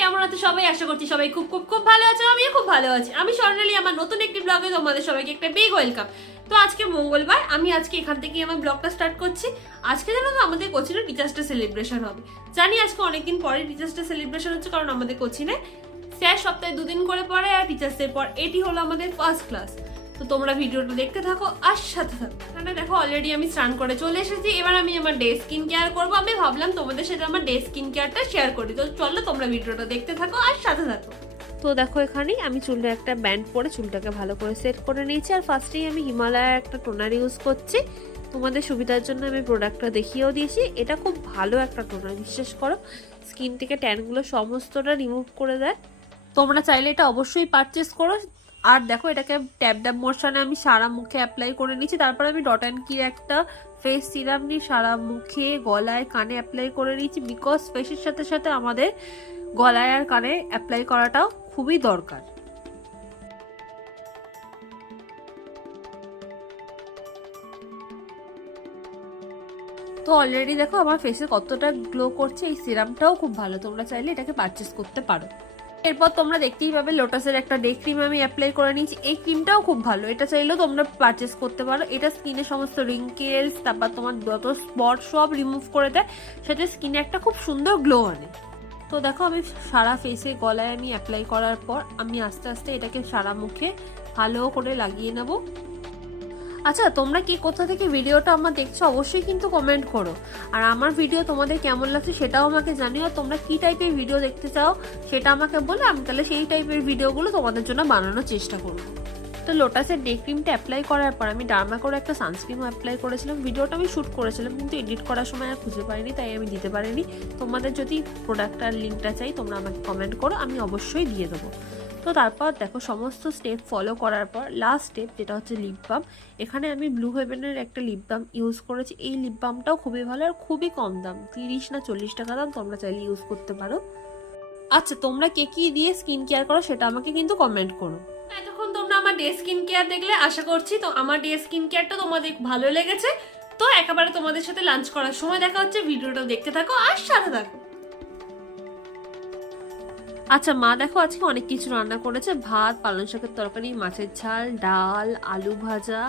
কেমন আছো সবাই? আশা করছি সবাই খুব খুব খুব ভালো আছো। আমিও খুব ভালো আছি। আমি স্বর্ণালী, আমার নতুন একটি ব্লগে তোমাদের সবাইকে একটা বিগ ওয়েলকাম। তো আজকে মঙ্গলবার, আমি আজকে এখান থেকে আমার ব্লগটা স্টার্ট করছি। আজকে জানো তো আমাদের কোচিনে টিচার্স ডে সেলিব্রেশন হবে। জানি আজকে অনেকদিন পরে টিচার্স ডে সেলিব্রেশন হচ্ছে, কারণ আমাদের কোচিনে স্যার সপ্তাহে 2 দিন করে পড়ে, আর টিচার্স ডে পর এটি হলো আমাদের ফার্স্ট ক্লাস। তো তোমরা ভিডিওটা দেখতে থাকো আর সাথে থাকো। এখানে দেখো অলরেডি আমি স্নান করে চলে এসেছি। এবার আমি আমার ডে স্কিন কেয়ার করবো। আমি ভাবলাম তোমাদের সাথে আমার ডে স্কিন কেয়ারটা শেয়ার করি। তো চলো তোমরা ভিডিওটা দেখতে থাকো আর সাথে থাকো। তো দেখো এখানেই আমি চুলে একটা ব্যান্ড পরে চুলটাকে ভালো করে সেট করে নিয়েছি। আর ফার্স্টেই আমি হিমালয়ের একটা টোনার ইউজ করছি। তোমাদের সুবিধার জন্য আমি প্রোডাক্টটা দেখিয়েও দিয়েছি। এটা খুব ভালো একটা টোনার, বিশ্বাস করো। স্কিন থেকে ট্যানগুলো সমস্তটা রিমুভ করে দেয়। তোমরা চাইলে এটা অবশ্যই পারচেস করো। আর দেখো এটাকে ট্যাপ ট্যাপ মোশনে আমি সারা মুখে অ্যাপ্লাই করে নিয়েছি। তারপর আমি ডট অ্যান্ড কির একটা ফেস সিরাম নিয়ে সারা মুখে, গলায়, কানে অ্যাপ্লাই করে নিয়েছি। বিকজ ফেসের সাথে সাথে আমাদের গলায় আর কানে অ্যাপ্লাই করাটাও খুবই দরকার। তো অলরেডি দেখো আমার ফেসে কতটা গ্লো করছে। এই সিরামটাও খুব ভালো, তোমরা চাইলে এটাকে পারচেস করতে পারো। এরপর তোমরা দেখতেই পাবে লোটাসের একটা ডে ক্রিম আমি অ্যাপ্লাই করে নিয়েছি। এই ক্রিমটাও খুব ভালো, এটা চাইলেও তোমরা পারচেস করতে পারো। এটা স্কিনের সমস্ত রিঙ্কেলস, তারপর তোমার যত স্পট সব রিমুভ করে দেয়, সাথে স্কিনে একটা খুব সুন্দর গ্লো আনে। তো দেখো আমি সারা ফেসে, গলায় আমি অ্যাপ্লাই করার পর আমি আস্তে আস্তে এটাকে সারা মুখে ভালো করে লাগিয়ে নেবো। আচ্ছা, তোমরা কি কোথা থেকে ভিডিওটা আমার দেখছো অবশ্যই কিন্তু কমেন্ট করো। আর আমার ভিডিও তোমাদের কেমন লাগছে সেটাও আমাকে জানিও। তোমরা কি টাইপের ভিডিও দেখতে চাও সেটা আমাকে বলে আমি তাহলে সেই টাইপের ভিডিওগুলো তোমাদের জন্য বানানোর চেষ্টা করবো। তো লোটাসের ডে ক্রিমটা অ্যাপ্লাই করার পর আমি ডার্মা করে একটা সানস্ক্রিনও অ্যাপ্লাই করেছিলাম। ভিডিওটা আমি শ্যুট করেছিলাম কিন্তু এডিট করার সময় আর খুঁজে পাইনি, তাই আমি দিতে পারিনি। তোমাদের যদি প্রোডাক্টটার লিঙ্কটা চাই তোমরা আমাকে কমেন্ট করো, আমি অবশ্যই দিয়ে দেবো। তো তারপর দেখো সমস্ত স্টেপ ফলো করার পর লাস্ট স্টেপ যেটা হচ্ছে লিপ বাম। এখানে আমি ব্লু হেভেনের একটা লিপ বাম ইউজ করেছি। এই লিপ বামটাও খুবই ভালো আর খুবই কম দাম, 30 না 40 টাকা দাম। তোমরা চাইলে ইউজ করতে পারো। আচ্ছা, তোমরা কে কি দিয়ে স্কিন কেয়ার করো সেটা আমাকে কিন্তু কমেন্ট করো। এতক্ষণ তোমরা আমার ডে স্কিন কেয়ার দেখলে, আশা করছি তো আমার ডে স্কিন কেয়ারটা তোমাদের ভালো লেগেছে। তো একেবারে তোমাদের সাথে লাঞ্চ করার সময় দেখা হচ্ছে। ভিডিওটা দেখতে থাকো আর সাথে থাকো। আচ্ছা, মা দেখো আজকে অনেক কিছু রান্না করেছে। ভাত, পালং শাকের তরকারি, মাছের ঝাল, ডাল, আলু ভাজা,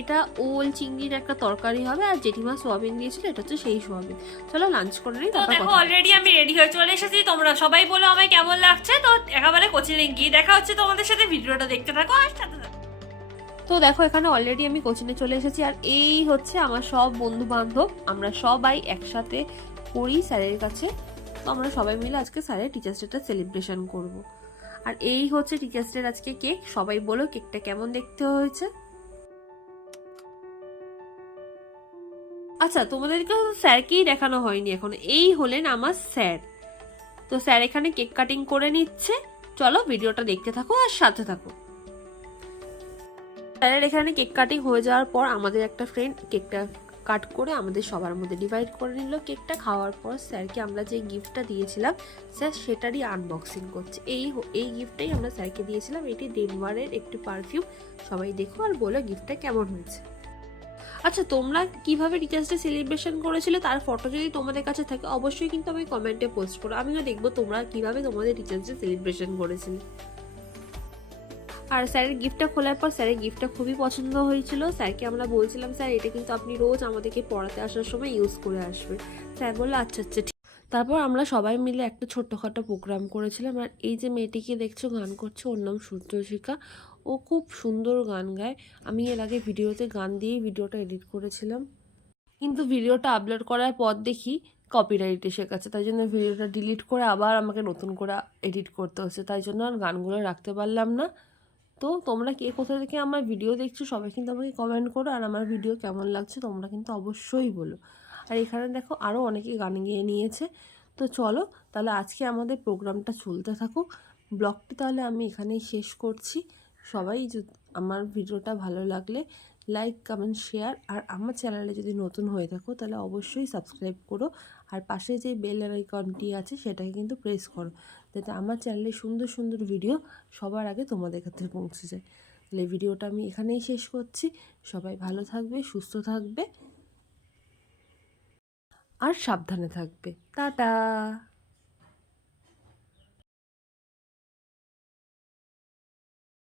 এটা ওল চিংড়ির একটা তরকারি হবে। আর জেঠিমা সোয়াবিন দিয়েছিল, এটা হচ্ছে সেই সোয়াবিন। চলো লাঞ্চ করে নিই। তারপর দেখো অলরেডি আমি রেডি হয়ে চলে এসেছি। তোমরা সবাই বলো আমায় কেমন লাগছে। তো একেবারে কোচিনে গিয়ে দেখা হচ্ছে তোমাদের সাথে। ভিডিওটা দেখতে থাকো আর সাথে থাকো। তো দেখো এখানে অলরেডি আমি কোচিনে চলে এসেছি। আর এই হচ্ছে আমার সব বন্ধু বান্ধব, আমরা সবাই একসাথে পড়ি স্যারের কাছে। তো আমরা সবাই মিলে আজকে স্যারের টিচার্স ডেটা সেলিব্রেশন করব। আর এই হচ্ছে টিচার্স ডের আজকে কেক। সবাই বলো কেকটা কেমন দেখতে হয়েছে। আচ্ছা, তোমাদেরকে স্যারকেই দেখানো হয়নি এখনো। এই হলেন আমার স্যার। তো স্যার এখানে কেক কাটিং করে নিচ্ছে। চলো ভিডিওটা দেখতে থাকো আর সাথে থাকো। স্যারের এখানে কেক কাটিং হয়ে যাওয়ার পর আমাদের একটা ফ্রেন্ড কেকটা কাট করে আমাদের সবার মধ্যে ডিভাইড করে নিল। কেকটা খাওয়ার পর স্যারকে আমরা যে গিফটটা দিয়েছিলাম, স্যার সেটারই আনবক্সিং করছে। এই গিফটটাই আমরা স্যারকে দিয়েছিলাম। এটি ডেনমারের একটি পারফিউম। সবাই দেখো আর বলো গিফটটা কেমন হয়েছে। আচ্ছা, তোমরা কিভাবে টিচার্স ডে সেলিব্রেশন করেছিলে তার ফটো যদি তোমাদের কাছে থাকে অবশ্যই কিন্তু আমি কমেন্টে পোস্ট করো। আমিও দেখবো তোমরা কিভাবে তোমাদের টিচার্স ডে সেলিব্রেশন করেছিলে। আর স্যারের গিফটটা খোলার পর স্যারের গিফটটা খুবই পছন্দ হয়েছিল। স্যারকে আমরা বলছিলাম, স্যার এটা কিন্তু আপনি রোজ আমাদেরকে পড়াতে আসার সময় ইউজ করে আসবেন। স্যার বললো আচ্ছা আচ্ছা ঠিক। তারপর আমরা সবাই মিলে একটা ছোট্টখাটো প্রোগ্রাম করেছিলাম। আর এই যে মেয়েটিকে দেখছো গান করছে, ওর নাম সূর্যশিখা। ও খুব সুন্দর গান গায়। আমি এর আগে ভিডিওতে গান দিয়েই ভিডিওটা এডিট করেছিলাম, কিন্তু ভিডিওটা আপলোড করার পর দেখি কপিরাইট এসে গেছে। তাই জন্য ভিডিওটা ডিলিট করে আবার আমাকে নতুন করে এডিট করতে হচ্ছে। তাই জন্য আর গানগুলো রাখতে পারলাম না। তো তোমরা কে কোথা থেকে আমার ভিডিও দেখছো সবাই কিন্তু আমাকে কমেন্ট করো। আর আমার ভিডিও কেমন লাগছে তোমরা কিন্তু অবশ্যই বলো। আর এখানে দেখো আরও অনেকে গান গেয়ে নিয়েছে। তো চলো তাহলে আজকে আমাদের প্রোগ্রামটা চলতে থাকুক। ব্লগটি তাহলে আমি এখানেই শেষ করছি। সবাই আমার ভিডিওটা ভালো লাগলে লাইক, কমেন্ট, শেয়ার। আর আমার চ্যানেলে যদি নতুন হয়ে থাকো তাহলে অবশ্যই সাবস্ক্রাইব করো। আর পাশে যে বেল আইকনটি আছে সেটাকে কিন্তু প্রেস করো, যাতে আমার চ্যানেলে সুন্দর সুন্দর ভিডিও সবার আগে তোমাদের কাছে পৌঁছে যায়। তাহলে ভিডিওটা আমি এখানেই শেষ করছি। সবাই ভালো থাকবে, সুস্থ থাকবে আর সাবধানে থাকবে। টাটা।